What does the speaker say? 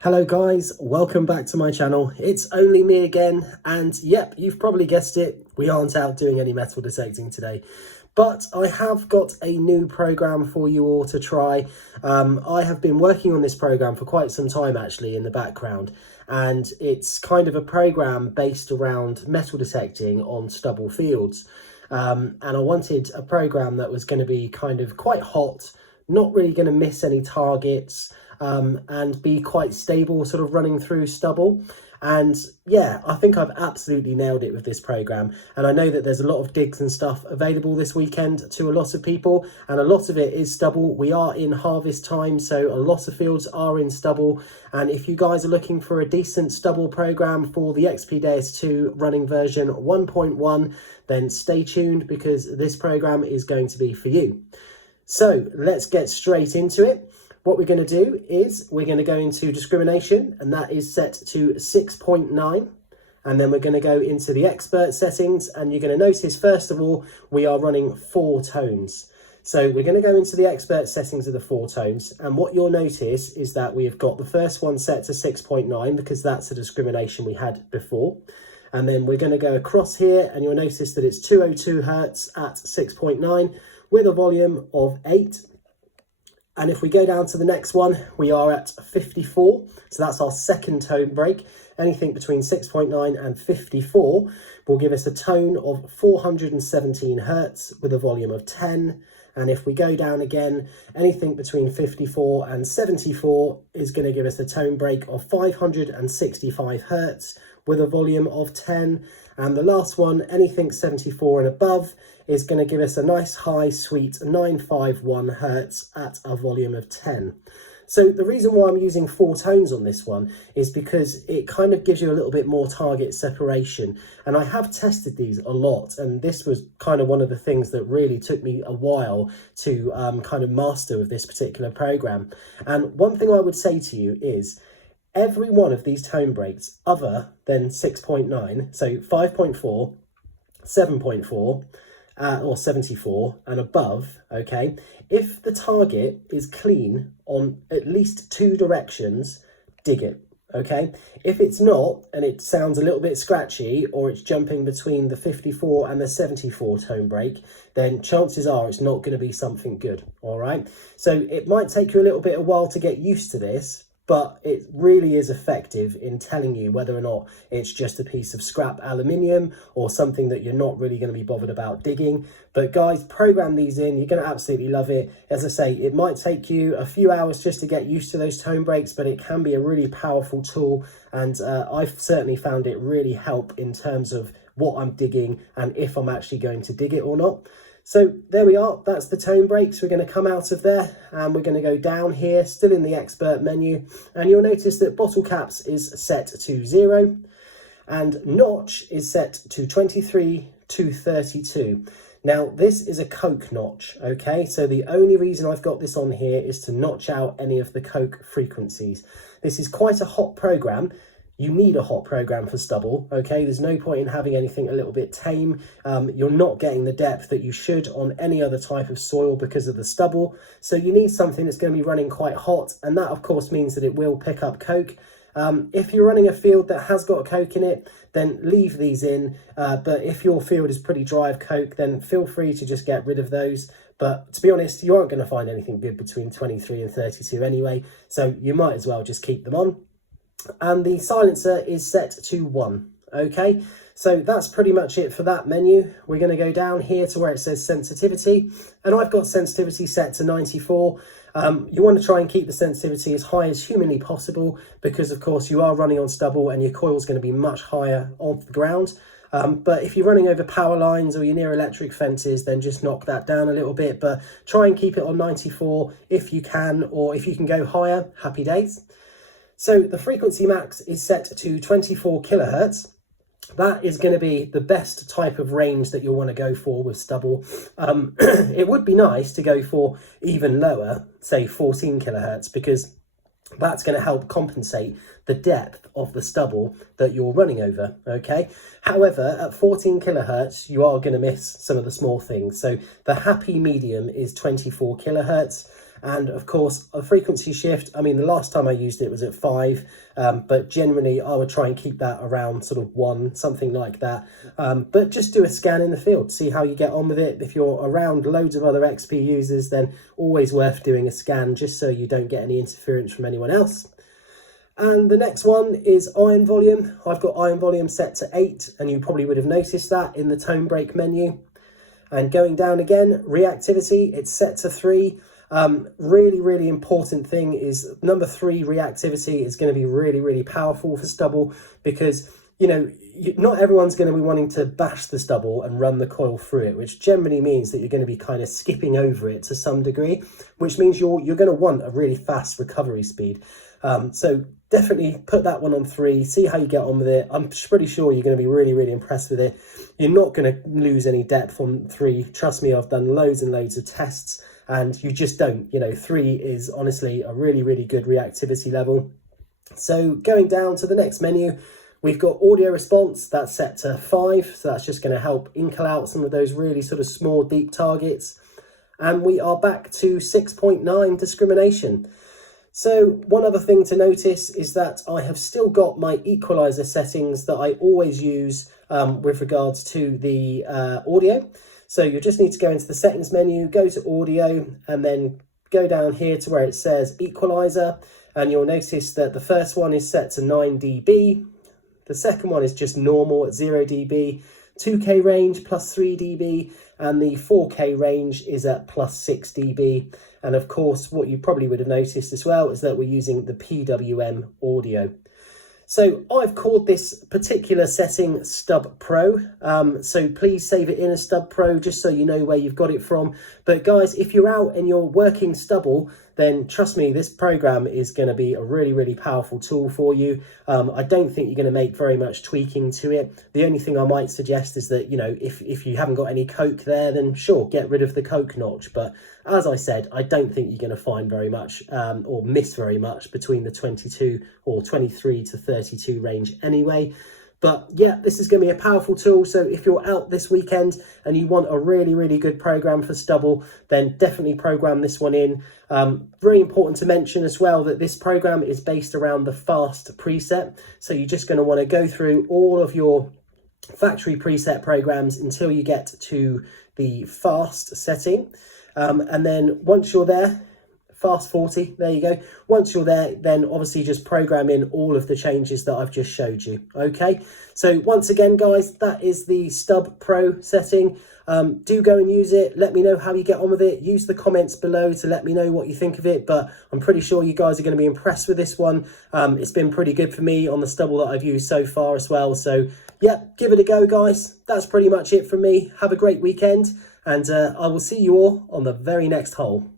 Hello guys, welcome back to my channel. It's only me again, and yep, you've probably guessed it, we aren't out doing any metal detecting today. But I have got a new program for you all to try. I have been working on this program for quite some time actually in the background, and it's kind of a program based around metal detecting on stubble fields. And I wanted a program that was going to be kind of quite hot, not really going to miss any targets, and be quite stable sort of running through stubble. And yeah, I think I've absolutely nailed it with this program. And I know that there's a lot of digs and stuff available this weekend to a lot of people, and a lot of it is stubble. We are in harvest time, so a lot of fields are in stubble. And if you guys are looking for a decent stubble program for the XP Deus 2 running version 1.1, then stay tuned because this program is going to be for you. So let's get straight into it. What we're going to do is we're going to go into discrimination, and that is set to 6.9. And then we're going to go into the expert settings, and you're going to notice, first of all, we are running 4 tones. So we're going to go into the expert settings of the 4 tones. And what you'll notice is that we have got the first one set to 6.9 because that's the discrimination we had before. And then we're going to go across here, and you'll notice that it's 202 Hertz at 6.9 with a volume of 8. And if we go down to the next one, we are at 54. So that's our second tone break. Anything between 6.9 and 54 will give us a tone of 417 Hertz with a volume of 10. And if we go down again, anything between 54 and 74 is going to give us a tone break of 565 Hertz with a volume of 10. And the last one, anything 74 and above, is going to give us a nice high sweet 951 Hertz at a volume of 10. So the reason why I'm using 4 tones on this one is because it kind of gives you a little bit more target separation. And I have tested these a lot, and this was kind of one of the things that really took me a while to kind of master with this particular program. And one thing I would say to you is every one of these tone breaks other than 6.9, so 5.4, 7.4, or 74 and above, okay, if the target is clean on at least 2 directions, dig it, okay? If it's not, and it sounds a little bit scratchy, or it's jumping between the 54 and the 74 tone break, then chances are it's not going to be something good, all right? So it might take you a little bit of a while to get used to this, but it really is effective in telling you whether or not it's just a piece of scrap aluminium or something that you're not really going to be bothered about digging. But guys, program these in, you're going to absolutely love it. As I say, it might take you a few hours just to get used to those tone breaks, but it can be a really powerful tool, and I've certainly found it really help in terms of what I'm digging and if I'm actually going to dig it or not. So there we are, that's the tone breaks. We're going to come out of there and we're going to go down here, still in the expert menu, and you'll notice that bottle caps is set to 0 and notch is set to 23 to 32. Now this is a coke notch, okay, so the only reason I've got this on here is to notch out any of the coke frequencies. This is quite a hot program. You need a hot program for stubble, okay? There's no point in having anything a little bit tame. You're not getting the depth that you should on any other type of soil because of the stubble. So you need something that's going to be running quite hot, and that of course means that it will pick up coke. If you're running a field that has got coke in it, then leave these in. But if your field is pretty dry of coke, then feel free to just get rid of those. But to be honest, you aren't going to find anything good between 23 and 32 anyway, so you might as well just keep them on. And the silencer is set to 1, okay? So that's pretty much it for that menu. We're going to go down here to where it says sensitivity, and I've got sensitivity set to 94. You want to try and keep the sensitivity as high as humanly possible because of course you are running on stubble and your coil is going to be much higher off the ground. But if you're running over power lines or you're near electric fences, then just knock that down a little bit, but try and keep it on 94 if you can, or if you can go higher, happy days. So the frequency max is set to 24 kilohertz. That is going to be the best type of range that you'll want to go for with stubble. It would be nice to go for even lower, say 14 kilohertz, because that's going to help compensate the depth of the stubble that you're running over, okay? However, at 14 kilohertz, you are going to miss some of the small things. So the happy medium is 24 kilohertz. And of course, a frequency shift, I mean, the last time I used it was at 5, but generally I would try and keep that around sort of 1, something like that. But just do a scan in the field, see how you get on with it. If you're around loads of other XP users, then always worth doing a scan just so you don't get any interference from anyone else. And the next one is iron volume. I've got iron volume set to 8, and you probably would have noticed that in the tone break menu. And going down again, reactivity, it's set to 3. Really important thing is number 3, reactivity is going to be really powerful for stubble, because you know, not everyone's going to be wanting to bash the stubble and run the coil through it, which generally means that you're going to be kind of skipping over it to some degree, which means you're going to want a really fast recovery speed. So definitely put that one on 3, see how you get on with it. I'm pretty sure you're going to be really impressed with it. You're not going to lose any depth on 3. Trust me, I've done loads and loads of tests, and you just don't. You know, 3 is honestly a really good reactivity level. So going down to the next menu, we've got audio response, that's set to 5, so that's just going to help inkle out some of those really sort of small, deep targets. And we are back to 6.9 discrimination. So one other thing to notice is that I have still got my equalizer settings that I always use with regards to the audio. So you just need to go into the settings menu, go to audio, and then go down here to where it says equalizer, and you'll notice that the first one is set to 9 dB. The second one is just normal at 0 dB, 2K range plus 3 dB, and the 4K range is at plus 6 dB. And of course, what you probably would have noticed as well is that we're using the PWM audio. So I've called this particular setting StubPro, so please save it in as StubPro just so you know where you've got it from. But guys, if you're out and you're working stubble, then trust me, this program is going to be a really powerful tool for you. I don't think you're going to make very much tweaking to it. The only thing I might suggest is that, you know, if you haven't got any coke there, then sure, get rid of the coke notch. But as I said, I don't think you're going to find very much or miss very much between the 22 or 23 to 32 range anyway. But yeah, this is going to be a powerful tool. So if you're out this weekend and you want a really good program for stubble, then definitely program this one in. Very important to mention as well that this program is based around the fast preset. So you're just going to want to go through all of your factory preset programs until you get to the fast setting. And then once you're there, fast 40, there you go. Once you're there, then obviously just program in all of the changes that I've just showed you. Okay, so once again, guys, that is the StubPro setting. Do go and use it. Let me know how you get on with it. Use the comments below to let me know what you think of it, but I'm pretty sure you guys are going to be impressed with this one. It's been pretty good for me on the stubble that I've used so far as well. So yeah, give it a go, guys. That's pretty much it from me. Have a great weekend, and I will see you all on the very next hole.